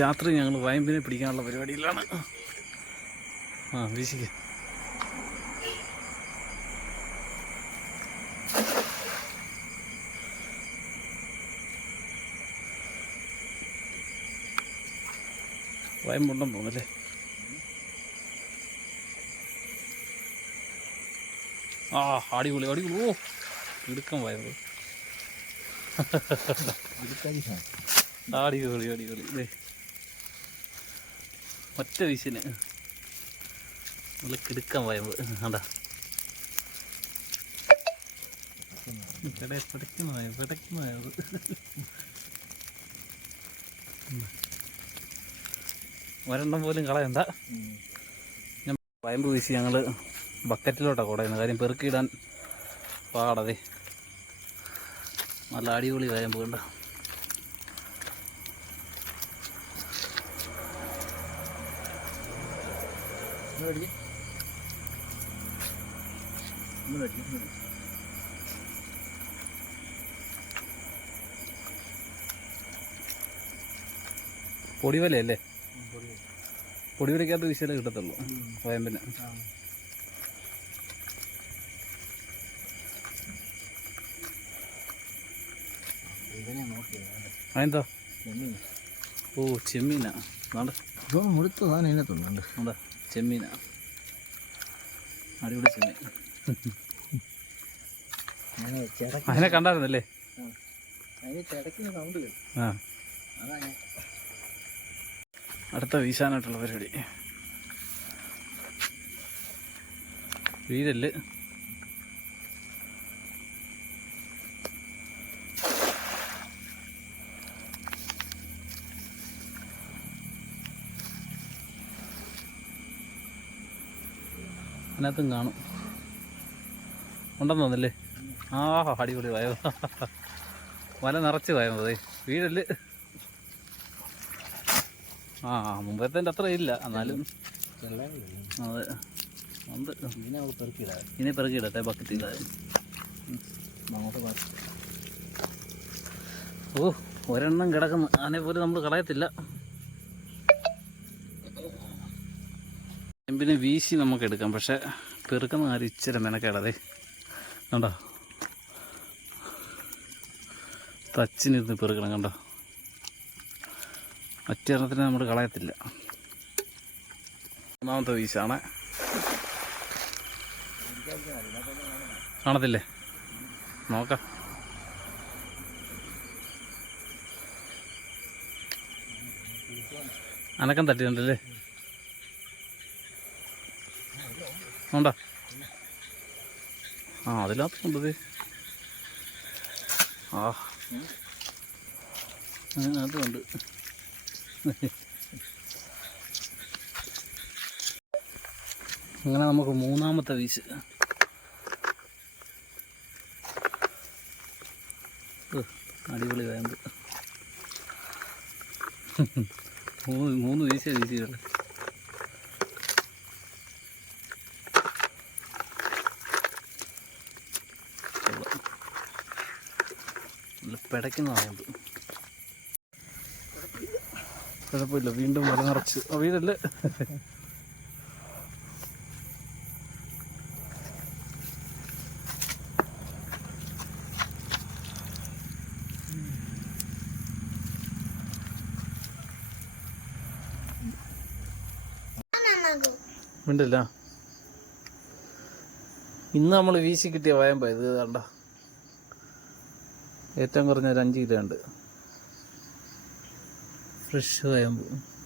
രാത്രി ഞങ്ങൾ വയമ്പിനെ പിടിക്കാനുള്ള പരിപാടിയിലാണ്. ആ വീശിക്ക. വയമ്പുണ്ടെന്ന് തോന്നല്ലേ ആ അടിപൊളി അടിപൊളി. ഓ ഇടുക്കം വയമ്പ്. അടിപൊളി അടിപൊളി. ഇതേ ഒറ്റ വീശിന് നല്ല കിടുക്കാൻ വയമ്പ് അതാ പിടയ്ക്കുന്ന വയമ്പ് പിടയ്ക്കുന്ന വയമ്പ് ഒരെണ്ണം പോലും കളയണ്ട. ഞാൻ വയമ്പ് വീശി ഞങ്ങൾ ബക്കറ്റിലോട്ടാണ് കുടയുന്നത് കാര്യം പെറുക്കിയിടാൻ പാടതേ. നല്ല അടിപൊളി വയമ്പ് കണ്ട? പൊടിവലയല്ലേ? പൊടിവലയ്ക്കകത്ത് വിശല കിട്ടത്തുള്ളൂ വയമ്പിന്. അതെന്താ? ഓ ചെമ്മീനാ. നാണ്ട ഇതൊന്നും മുഴുത്ത സാധനം ഇതിനകത്തുണ്ട് നാണ്ട ചെമ്മീനാ. അടിപൊളി ചെമ്മീൻ. അതിനെ കണ്ടായിരുന്നല്ലേ? ആ അടുത്ത വീശാനായിട്ടുള്ള പരിപാടി. വീരൽ. അതിനകത്തും കാണും. ഉണ്ടെന്ന് തോന്നല്ലേ ആ അടിപൊളി വയോ വല നിറച്ച് വയത് വീടൽ. ആ മുമ്പത്തെ അത്ര ഇല്ല എന്നാലും. അതെ. ഉണ്ട്. ഇനി പിറകിടട്ടെ ബക്കറ്റില്ലാതെ ഓ ഒരെണ്ണം കിടക്കുന്നു അതിനെ പോലും നമ്മൾ കളയത്തില്ല. ചെമ്പിനെ വീശി നമുക്ക് എടുക്കാം. പക്ഷെ പെറുക്കുന്ന കാര്യം ഇച്ചിരി മെനക്കേടതേ കണ്ടോ? തച്ചിനിരുന്ന് പെറുക്കണം കണ്ടോ? മറ്റേണത്തിന് നമ്മൾ കളയത്തില്ല. ഒന്നാമത്തെ വീശാണ്. കാണത്തില്ലേ? നോക്കാം. അനക്കം തട്ടിയിട്ടുണ്ടല്ലേ? ഉണ്ടോ? ആ അതിനകത്തുണ്ടത് ആ. അതുകൊണ്ട് അങ്ങനെ നമുക്ക് മൂന്നാമത്തെ വീശ്. അടിപൊളി വേണ്ട മൂന്ന് മൂന്ന് വീശ വീശിയുള്ളു നല്ല പിടയ്ക്കുന്ന വേമ്പ് കുഴപ്പമില്ല വീണ്ടും വല നിറച്ച്. വീടല്ലേ? ഇന്ന് നമ്മൾ വീശി കിട്ടിയ വയമ്പ ഇത് കണ്ട? ഏറ്റവും കുറഞ്ഞ ഒരു അഞ്ച് കിലോ ഉണ്ട്. ഫ്രഷ് വയമ്പ്